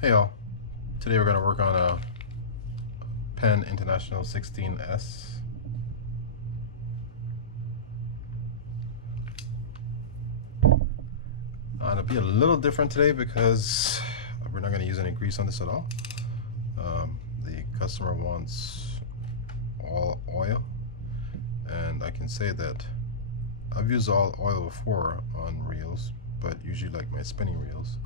Hey all, today we're going to work on a Penn International 16S. It'll be a little different today because we're not going to use any grease on this at all. The customer wants all oil, and I can say that I've used all oil before on reels, but usually like my spinning reels,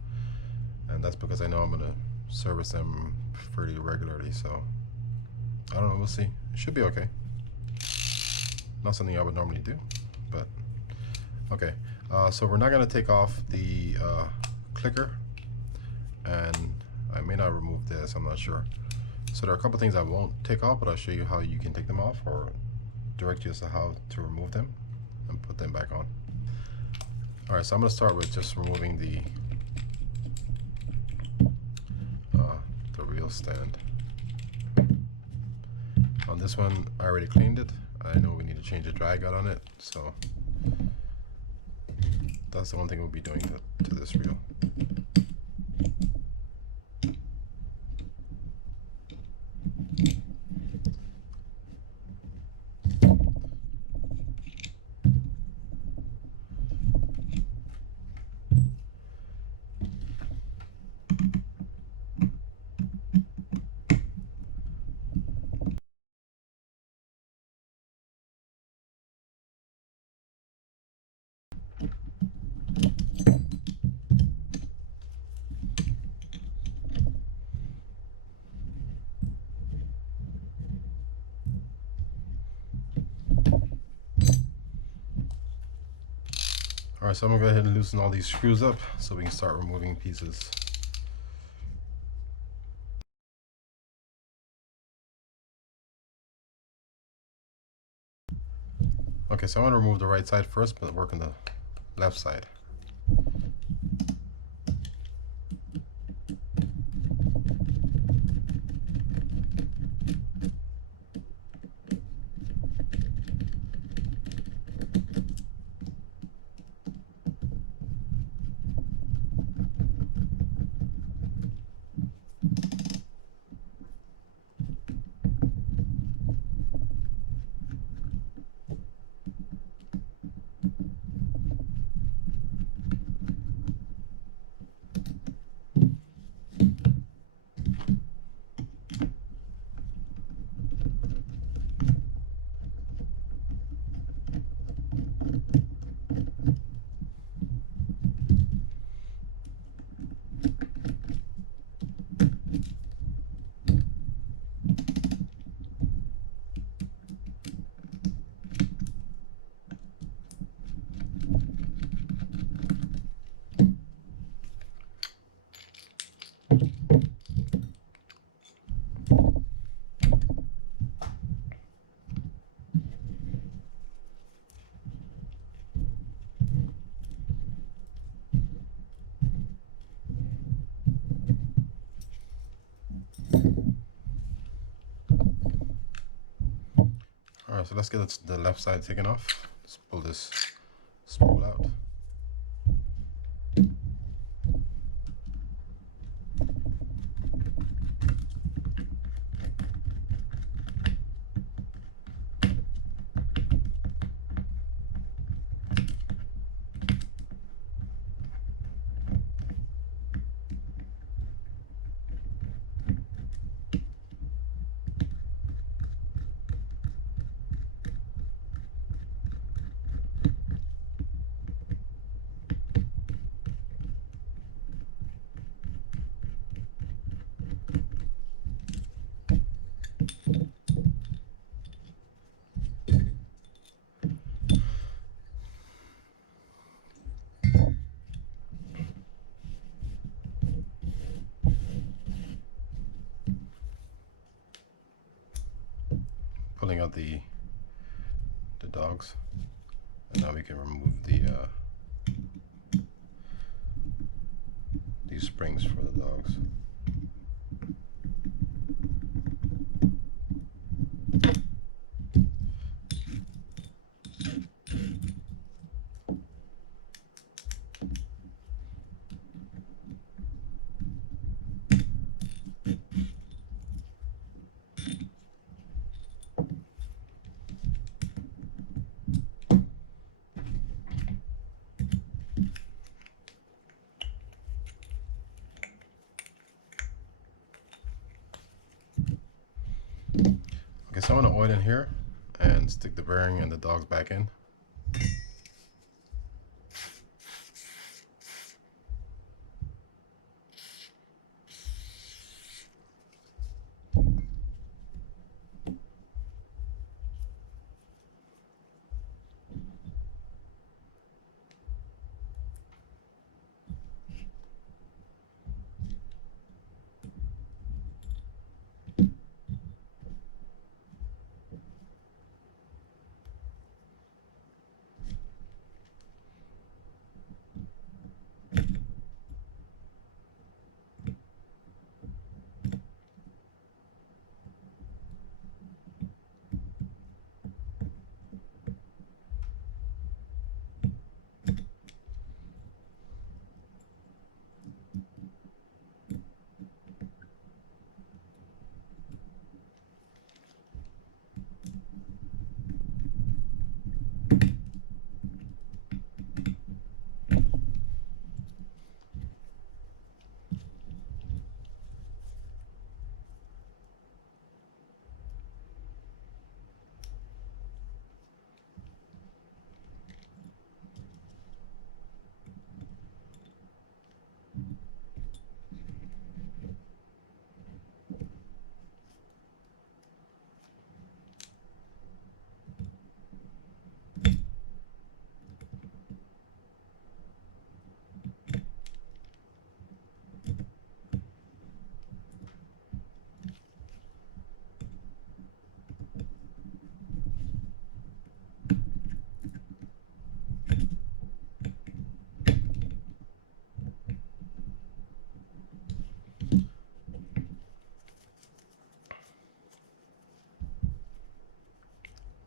and that's because I know I'm going to service them fairly regularly, so I don't know, we'll see. It should be okay. Not something I would normally do, but okay. So we're not going to take off the clicker, and I may not remove this, I'm not sure. So there are a couple things I won't take off, but I'll show you how you can take them off or direct you as to how to remove them and put them back on. Alright, so I'm going to start with just removing the reel stand. On this one, I already cleaned it. I know we need to change the drag out on it, so that's the one thing we'll be doing to this reel. Alright, so I'm going to go ahead and loosen all these screws up so we can start removing pieces. Okay, so I want to remove the right side first, but work on the left side. Alright, so let's get the left side taken off. Let's pull this spool out. Pulling out the dogs, and now we can remove these springs for the dogs. so I'm going to oil in here and stick the bearing and the dogs back in.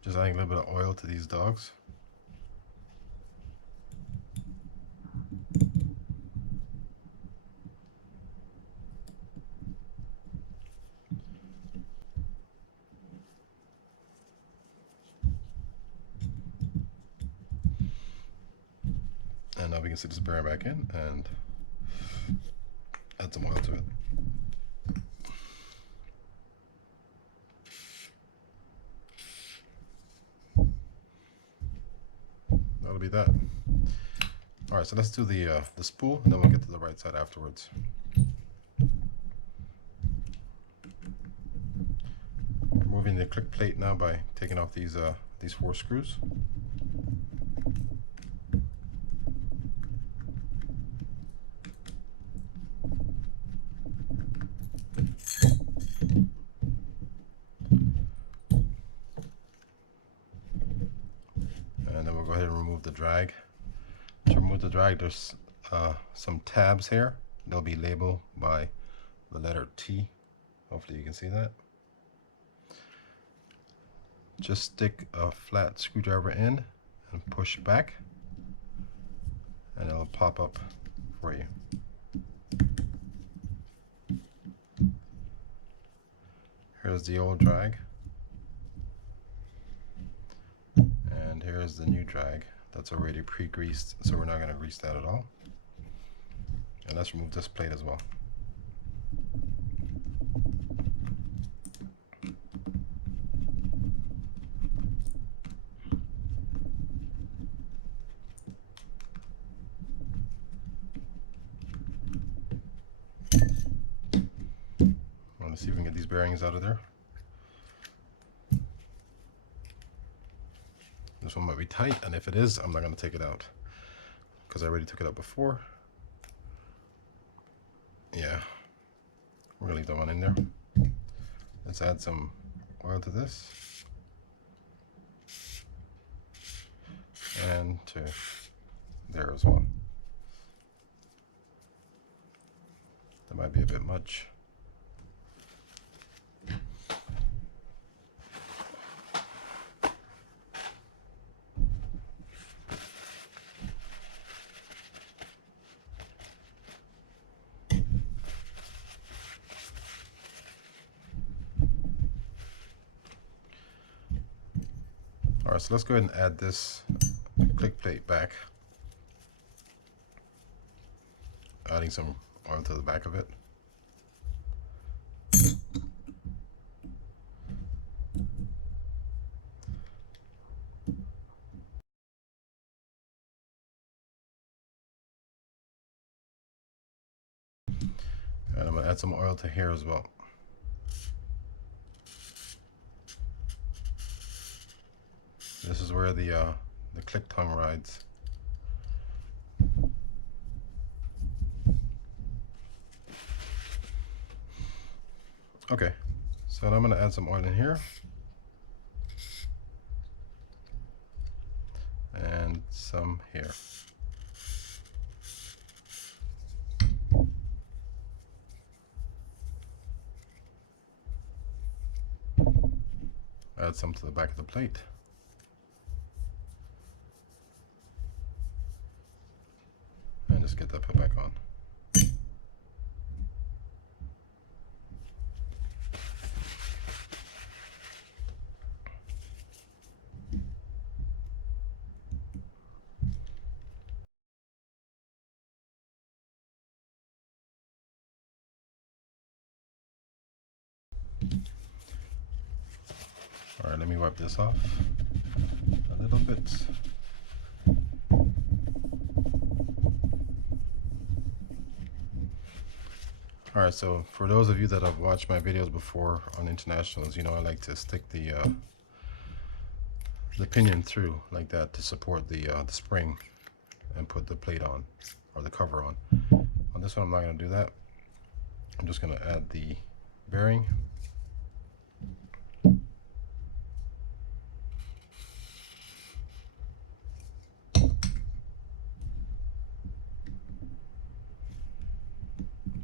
Just adding a little bit of oil to these dogs. And now we can stick this bearing back in and add some oil to it. That'll be that. All right, so let's do the spool, and then we'll get to the right side afterwards. Removing the click plate now by taking off these 4 screws. And then we'll go ahead and remove the drag. To remove the drag, there's some tabs here. They'll be labeled by the letter T. Hopefully you can see that. Just stick a flat screwdriver in and push back, and it'll pop up for you. Here's the old drag, and here's the new drag that's already pre-greased, so we're not going to grease that at all. And let's remove this plate as well. Let's see if we can get these bearings out of there. This one might be tight, and if it is, I'm not going to take it out because I already took it out before. Yeah, we're going to leave that one in there. Let's add some oil to this and to there as well. That might be a bit much. Alright, so let's go ahead and add this click plate back. Adding some oil to the back of it. And I'm gonna add some oil to here as well. This is where the click tongue rides. Okay, so now I'm gonna add some oil in here. And some here. Add some to the back of the plate. And just get that put back on. All right, let me wipe this off a little bit. All right, so for those of you that have watched my videos before on internationals, you know I like to stick the pinion through like that to support the spring and put the plate on, or the cover on. On this one, I'm not going to do that. I'm just going to add the bearing.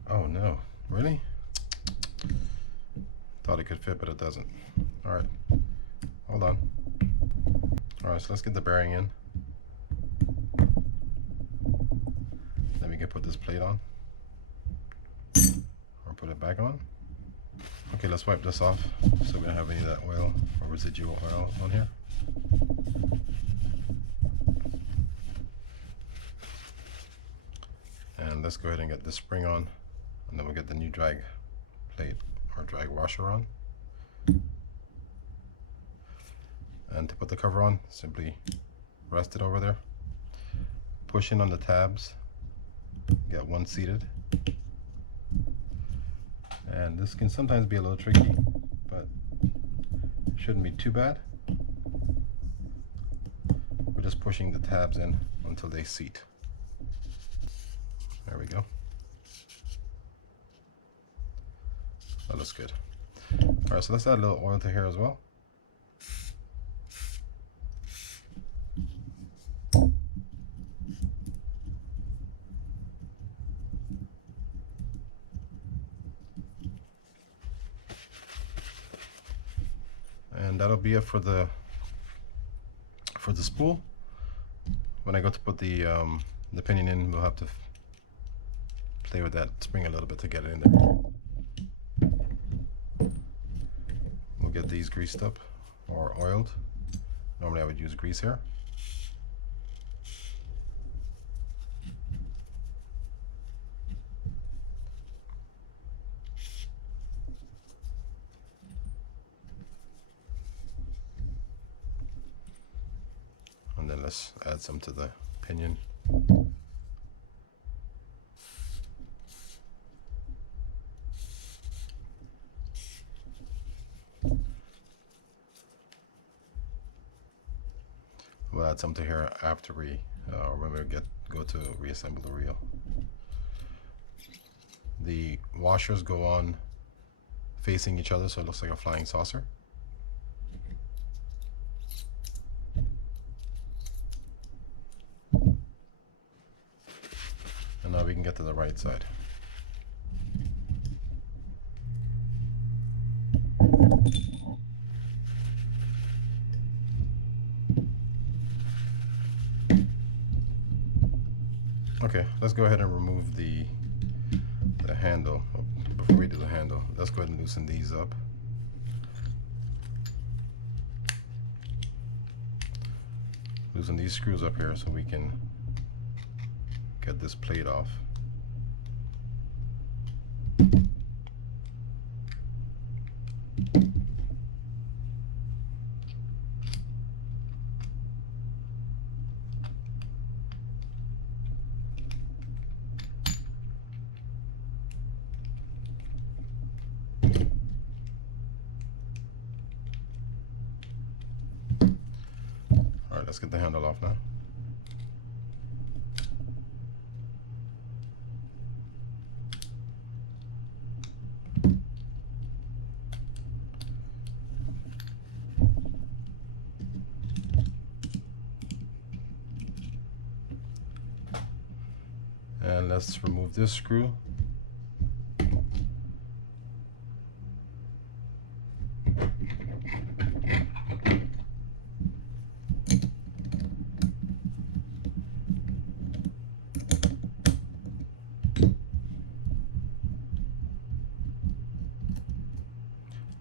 Oh no, really? Thought it could fit, but it doesn't. All right, hold on. All right, so let's get the bearing in. Then we can put this plate on, or put it back on. Okay, let's wipe this off so we don't have any of that oil or residual oil on here. And let's go ahead and get the spring on, and then we'll get the new drag plate or drag washer on. And to put the cover on, simply rest it over there. Push in on the tabs, get one seated. And this can sometimes be a little tricky, but it shouldn't be too bad. We're just pushing the tabs in until they seat. There we go. That looks good. All right, so let's add a little oil to here as well. And that'll be it for the spool. When I go to put the pinion in, we'll have to play with that spring a little bit to get it in there. We'll get these greased up or oiled. Normally I would use grease here. And then let's add some to the pinion. We'll add some to here after we, when we go to reassemble the reel. The washers go on facing each other, so it looks like a flying saucer. And now we can get to the right side. Okay, let's go ahead and remove the handle. Before we do the handle, let's go ahead and loosen these up. Loosen these screws up here so we can get this plate off. let's get the handle off now. And let's remove this screw.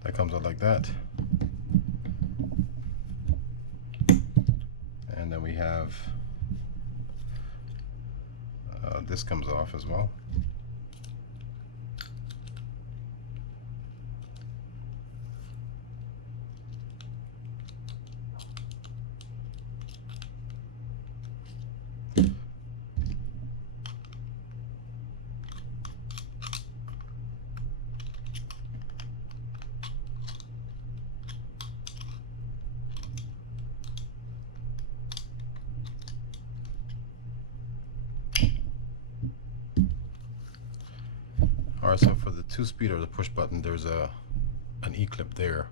That comes out like that. And then we have this comes off as well. Alright, so for the 2-speed or the push button, there's an E-clip there.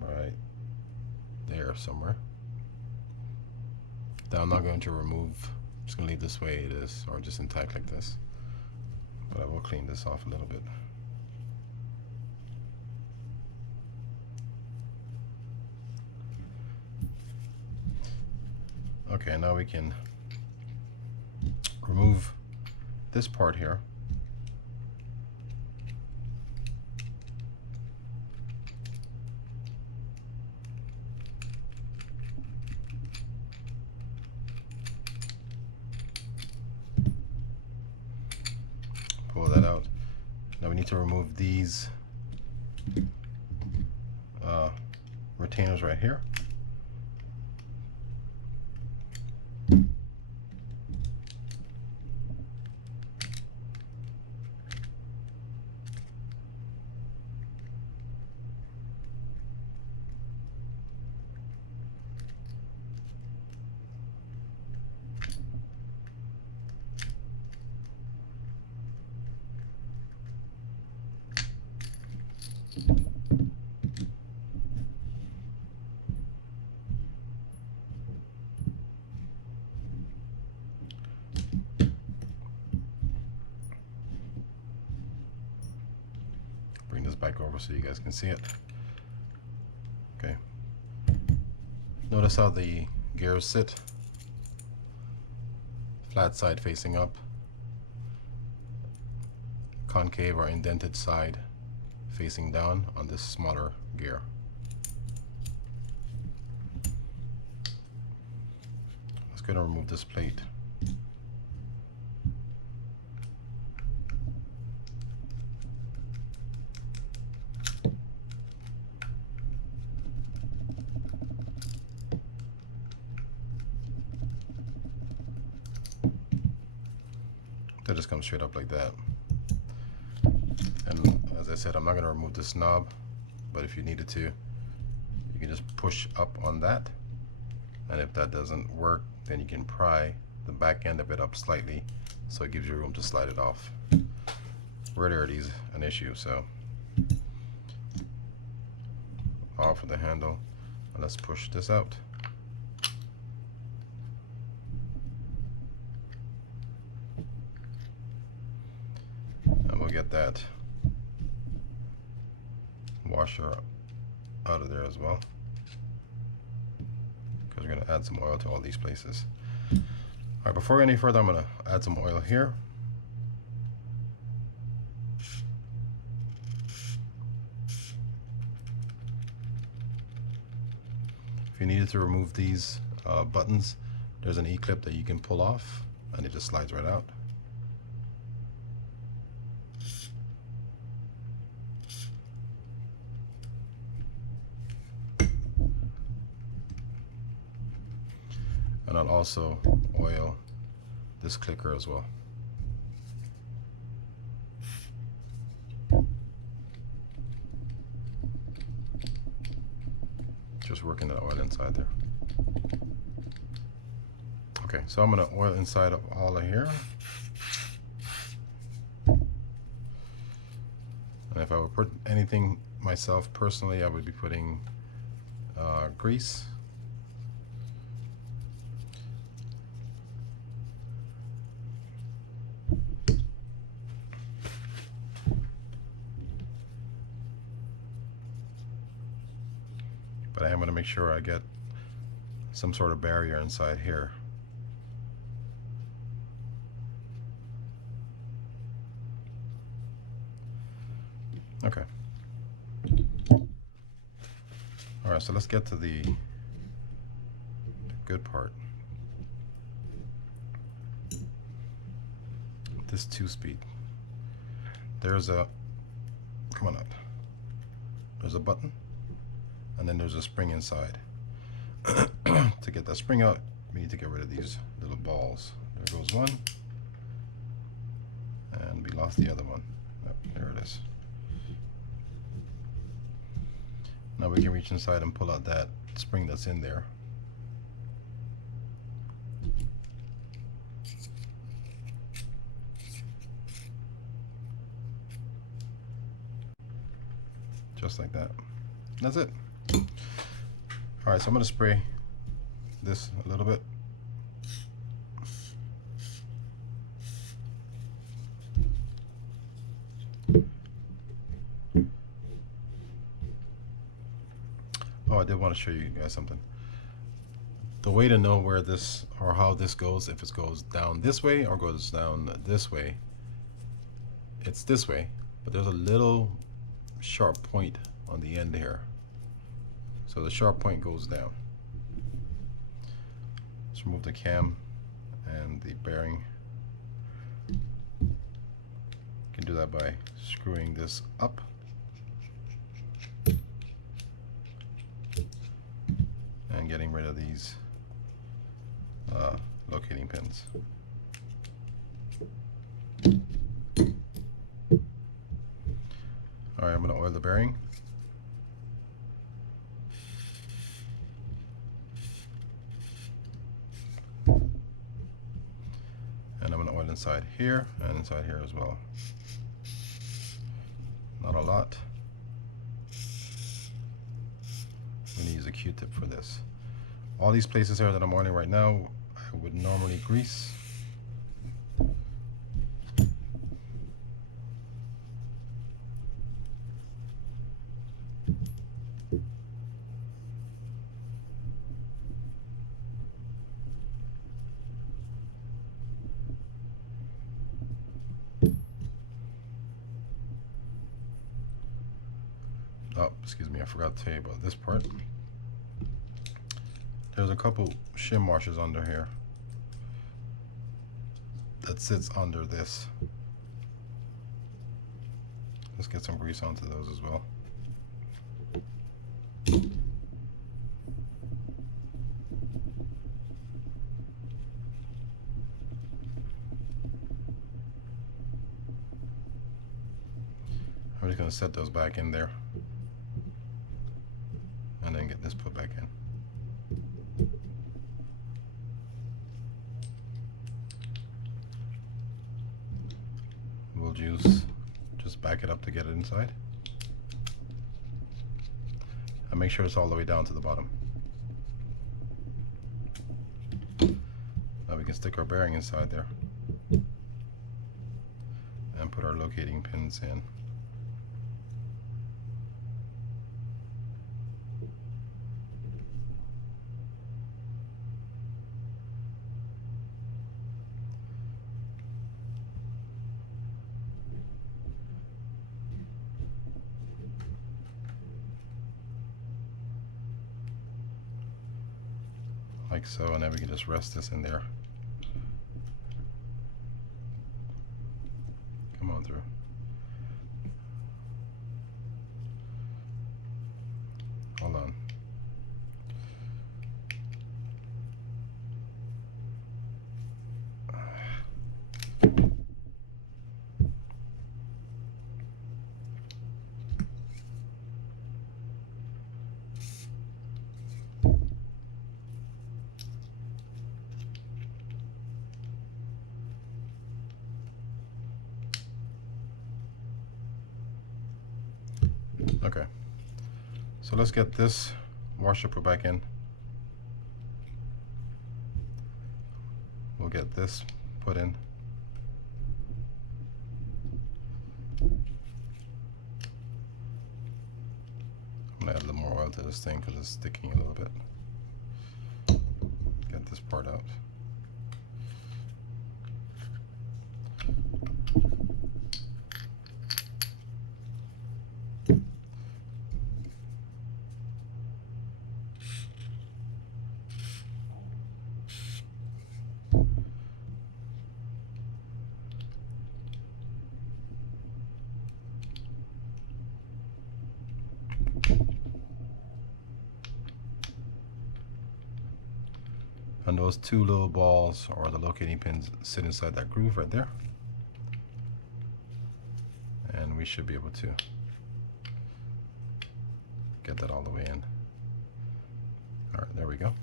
Right there somewhere. That I'm not going to remove. I'm just going to leave this way it is, or just intact like this. But I will clean this off a little bit. Okay, now we can remove this part here. Pull that out. Now we need to remove these retainers right here. Bring this back over so you guys can see it. Okay. Notice how the gears sit. Flat side facing up. Concave or indented side facing down on this smaller gear. Let's go and remove this plate. That just comes straight up like that. And as I said, I'm not going to remove this knob, but if you needed to, you can just push up on that, and if that doesn't work, then you can pry the back end of it up slightly so it gives you room to slide it off. Rarely is an issue, so off of the handle, and let's push this out. And we'll get that washer out of there as well, because we're going to add some oil to all these places. Alright, before we go any further, I'm going to add some oil here. If you needed to remove these buttons, there's an E-clip that you can pull off and it just slides right out. And I'll also oil this clicker as well. Just working that oil inside there. Okay, so I'm gonna oil inside of all of here. And if I would put anything myself personally, I would be putting grease. But I am going to make sure I get some sort of barrier inside here. Okay. Alright, so let's get to the good part. This 2-speed. There's a, come on up. There's a button, and then there's a spring inside. To get that spring out, we need to get rid of these little balls. There goes one, and we lost the other one. Oh, there it is. Now we can reach inside and pull out that spring that's in there. Just like that. That's it. Alright, so I'm going to spray this a little bit. Oh, I did want to show you guys something. The way to know where this or how this goes, if it goes down this way or goes down this way, it's this way, but there's a little sharp point on the end here. So the sharp point goes down. Let's remove the cam and the bearing. You can do that by screwing this up. And getting rid of these locating pins. Alright, I'm going to oil the bearing. And I'm going to oil inside here and inside here as well. Not a lot. I'm going to use a Q-tip for this. All these places here that I'm oiling right now, I would normally grease. Oh, excuse me, I forgot to tell you about this part. There's a couple shim washers under here that sits under this. Let's get some grease onto those as well. I'm just going to set those back in there and then get this put back in. We'll just back it up to get it inside. And make sure it's all the way down to the bottom. Now we can stick our bearing inside there and put our locating pins in. Like so, and then we can just rest this in there. Come on through. Hold on. Okay, so let's get this washer put back in. We'll get this put in. I'm gonna add a little more oil to this thing because it's sticking a little bit. Get this part out. And those two little balls, or the locating pins, sit inside that groove right there. And we should be able to get that all the way in. All right, there we go.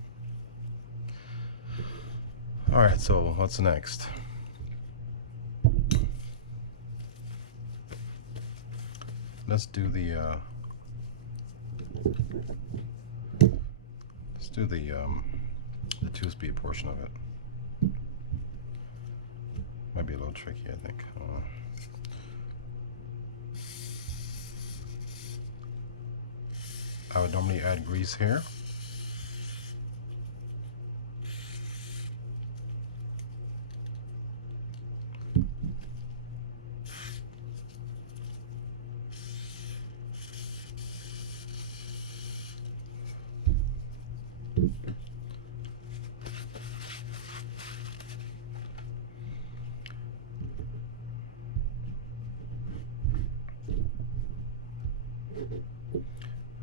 All right, so what's next? Let's do the the 2-speed portion of it. Might be a little tricky, I think. I would normally add grease here.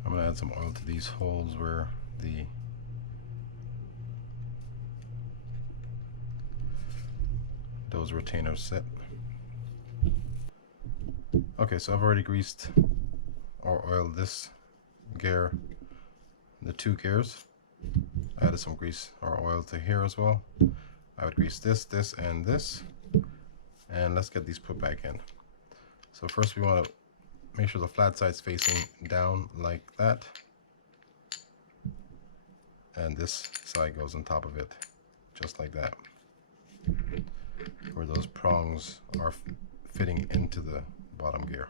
I'm going to add some oil to these holes where those retainers sit. Okay, so I've already greased or oiled this gear, the 2 gears. I added some grease or oil to here as well. I would grease this, this, and this. And let's get these put back in. So first we want to make sure the flat side's facing down like that. And this side goes on top of it, just like that. Where those prongs are fitting into the bottom gear.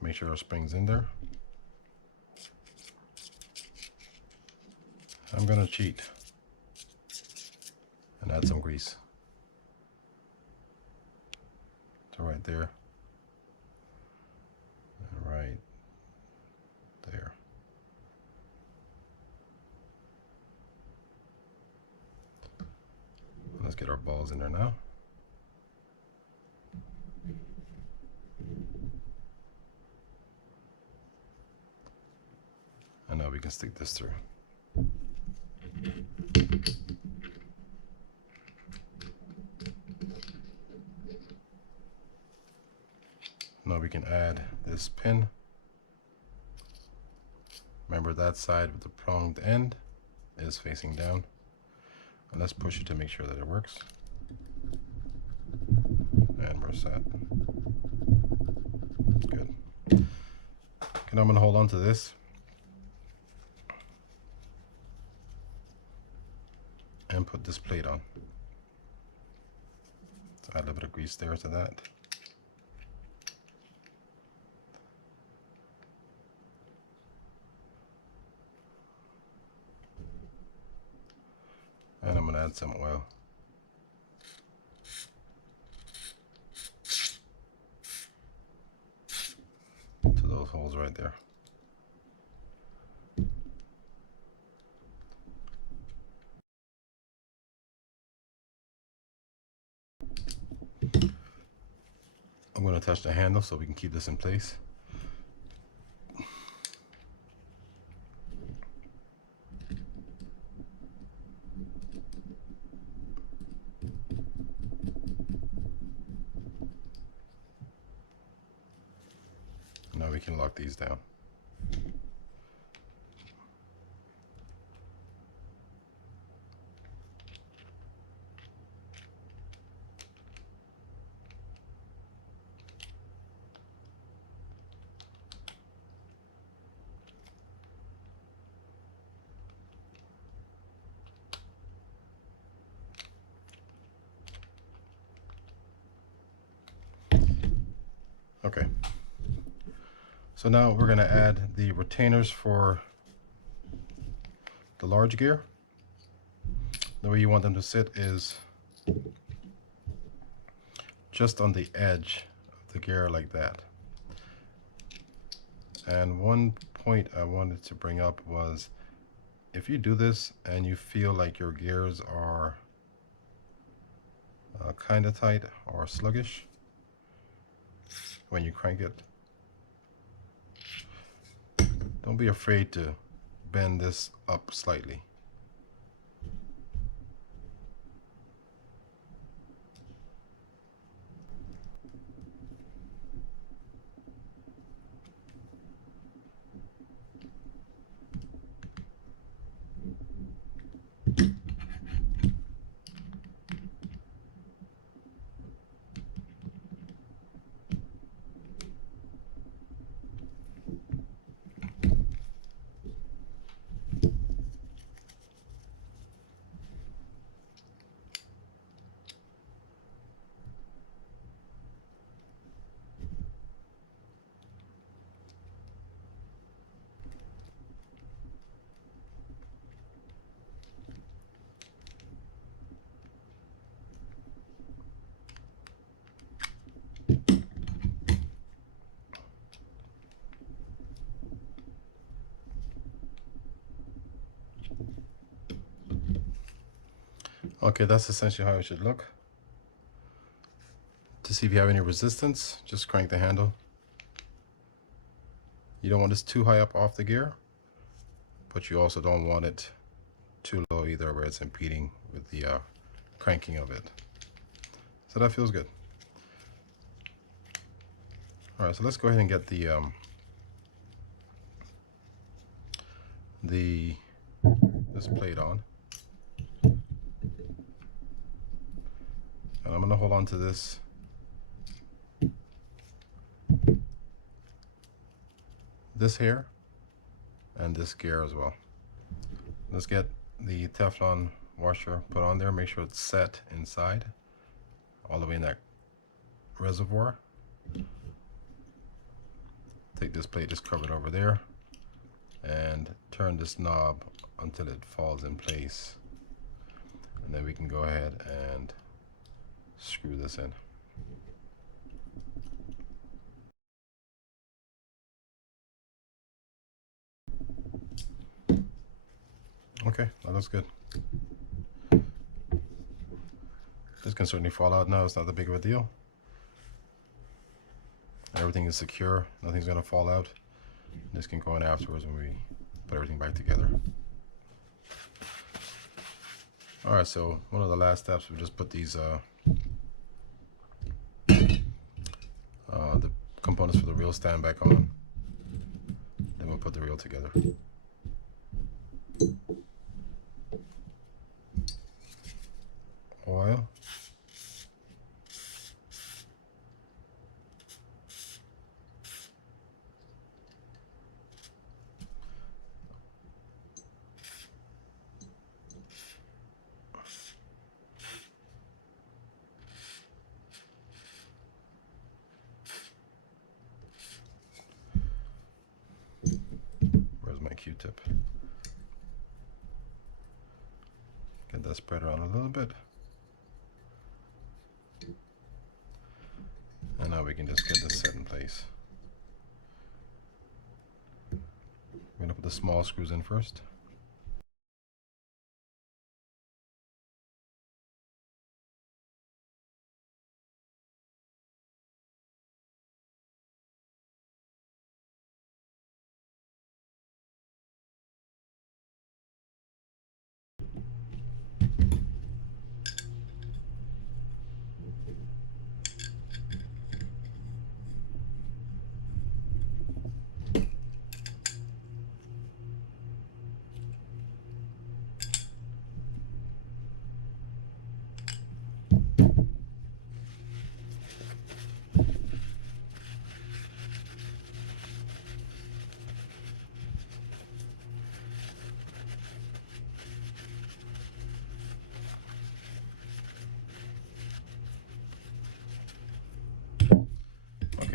Make sure our spring's in there. I'm gonna cheat and add some grease. So right there, and right there. Let's get our balls in there now. And now we can stick this through. Now we can add this pin. Remember, that side with the pronged end is facing down. And let's push it to make sure that it works. And we're set. Good. Okay, now I'm going to hold on to this and put this plate on. So add a little bit of grease there to that. And I'm going to add some oil. To those holes right there. I'm going to touch the handle so we can keep this in place. Now we can lock these down. Okay. So now we're going to add the retainers for the large gear. The way you want them to sit is just on the edge of the gear like that. And one point I wanted to bring up was, if you do this and you feel like your gears are kind of tight or sluggish when you crank it, don't be afraid to bend this up slightly. Okay, that's essentially how it should look. To see if you have any resistance, just crank the handle. You don't want this too high up off the gear, but you also don't want it too low either where it's impeding with the cranking of it. So that feels good. All right, so let's go ahead and get this plate on. And I'm gonna hold on to this here and this gear as well. Let's get the Teflon washer put on there. Make sure it's set inside, all the way in that reservoir. Take this plate, just cover it over there, and turn this knob until it falls in place. And then we can go ahead and screw this in. Okay, that looks good. This can certainly fall out now. It's not that big of a deal. Everything is secure. Nothing's going to fall out. This can go in afterwards when we put everything back together. All right, so one of the last steps, we just put these the components for the reel stand back on. Then we'll put the reel together. Oil. Where's my Q-tip? Get that spread around a little bit. And now we can just get this set in place. We're going to put the small screws in first.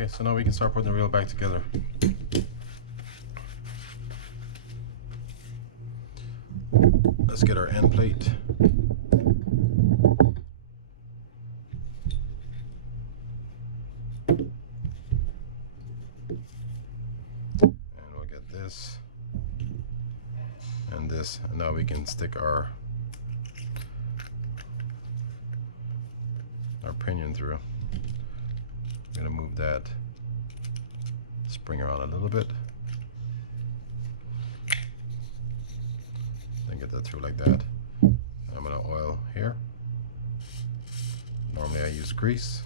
Okay, so now we can start putting the reel back together. Let's get our end plate. And we'll get this and this, and now we can stick our pinion through. I'm going to move that spring around a little bit. Then get that through like that. I'm going to oil here. Normally I use grease.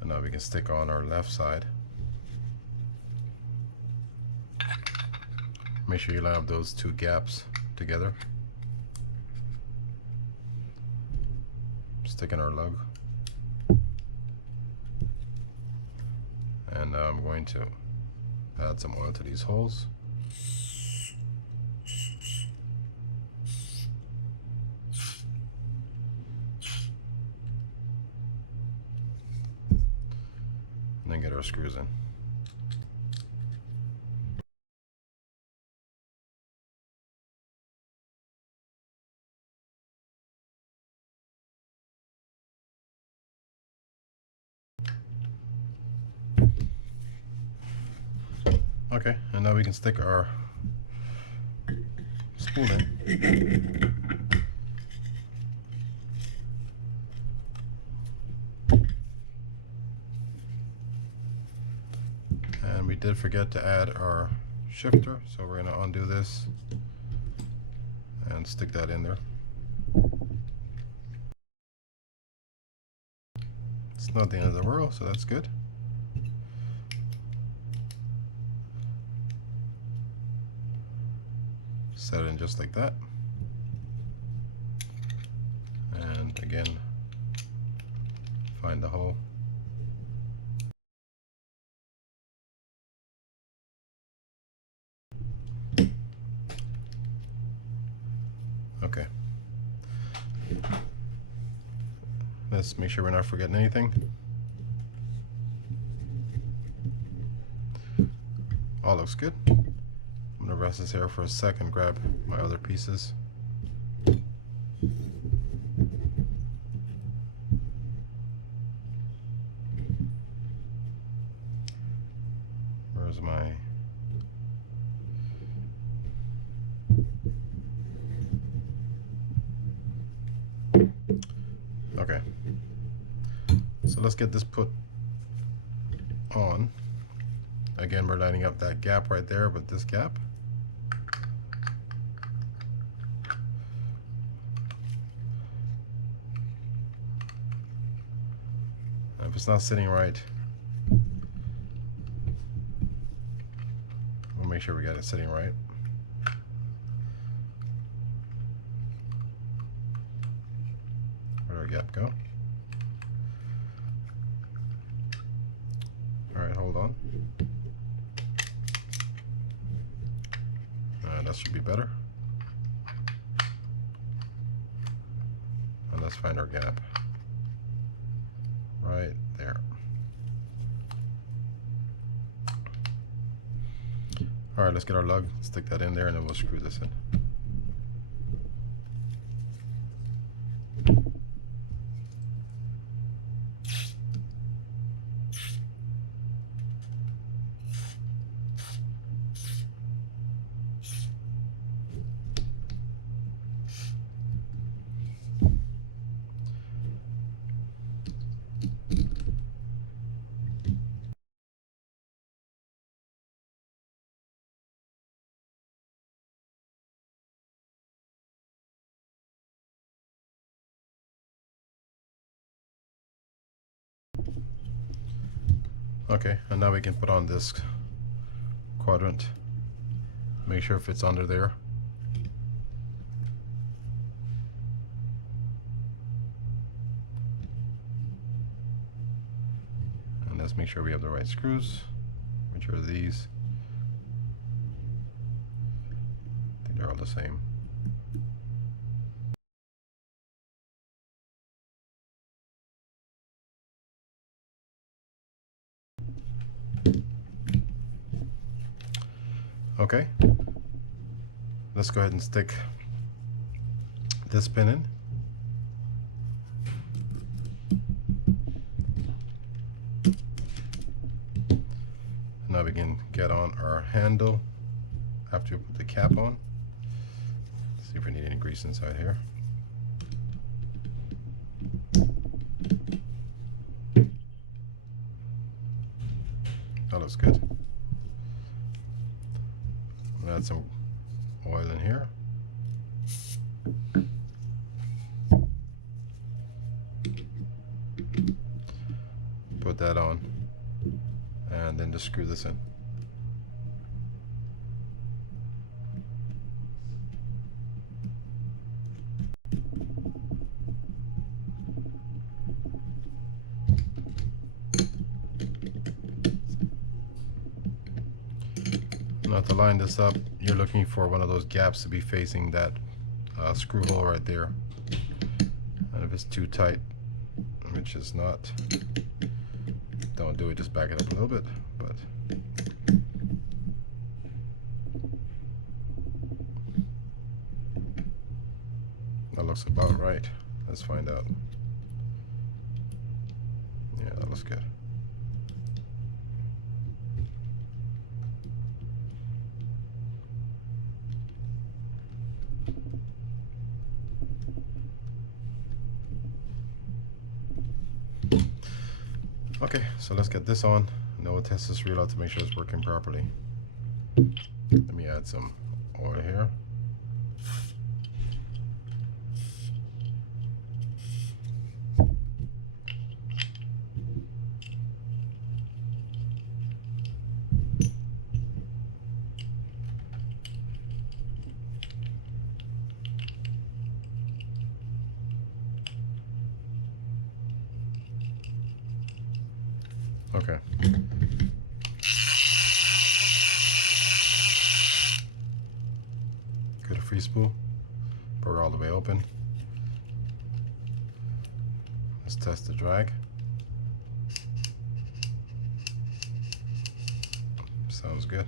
And now we can stick on our left side. Make sure you line up those two gaps together. Stick in our lug. And now I'm going to add some oil to these holes. And then get our screws in. Okay, and now we can stick our spool in. And we did forget to add our shifter, so we're going to undo this and stick that in there. It's not the end of the world, so that's good. Set it in just like that. And again, find the hole. Okay. Let's make sure we're not forgetting anything. All looks good. I'm going to rest this here for a second, grab my other pieces. Where's my... Okay. So let's get this put on. Again, we're lining up that gap right there with this gap. If it's not sitting right, we'll make sure we got it sitting right. Where'd our gap go? Alright, hold on. That should be better. And let's find our gap. Right there. All right, let's get our lug, stick that in there, and then we'll screw this in. Okay, and now we can put on this quadrant. Make sure it fits under there. And let's make sure we have the right screws. which are these. I think they're all the same. Okay, let's go ahead and stick this pin in. Now we can get on our handle after we put the cap on. Let's see if we need any grease inside here. That looks good. I'll add some oil in here. Put that on. And then just screw this in. Now to line this up, you're looking for one of those gaps to be facing that screw hole right there. And if it's too tight, which is not, don't do it, just back it up a little bit, but that looks about right. Let's find out. Yeah, that looks good. Okay, so let's get this on, and then we'll test this reel out to make sure it's working properly. Let me add some oil here. Okay. Good free spool. Pour all the way open. Let's test the drag. Sounds good.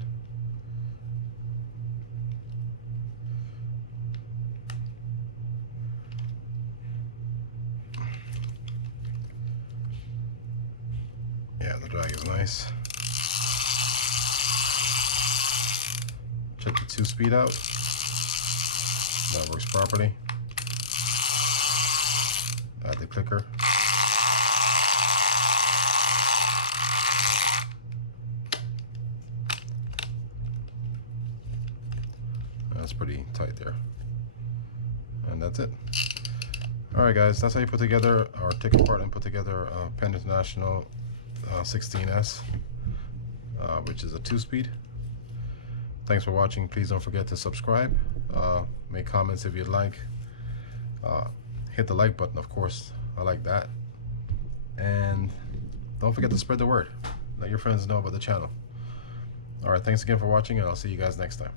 Yeah, the drag is nice. Check the 2-speed out. That works properly. Add the clicker. That's pretty tight there. And that's it. Alright guys, that's how you put together, or take apart and put together a Penn International 16S, which is a 2-speed. Thanks for watching. Please don't forget to subscribe, make comments if you'd like, hit the like button, of course, I like that, and don't forget to spread the word. Let your friends know about the channel. Alright, thanks again for watching, and I'll see you guys next time.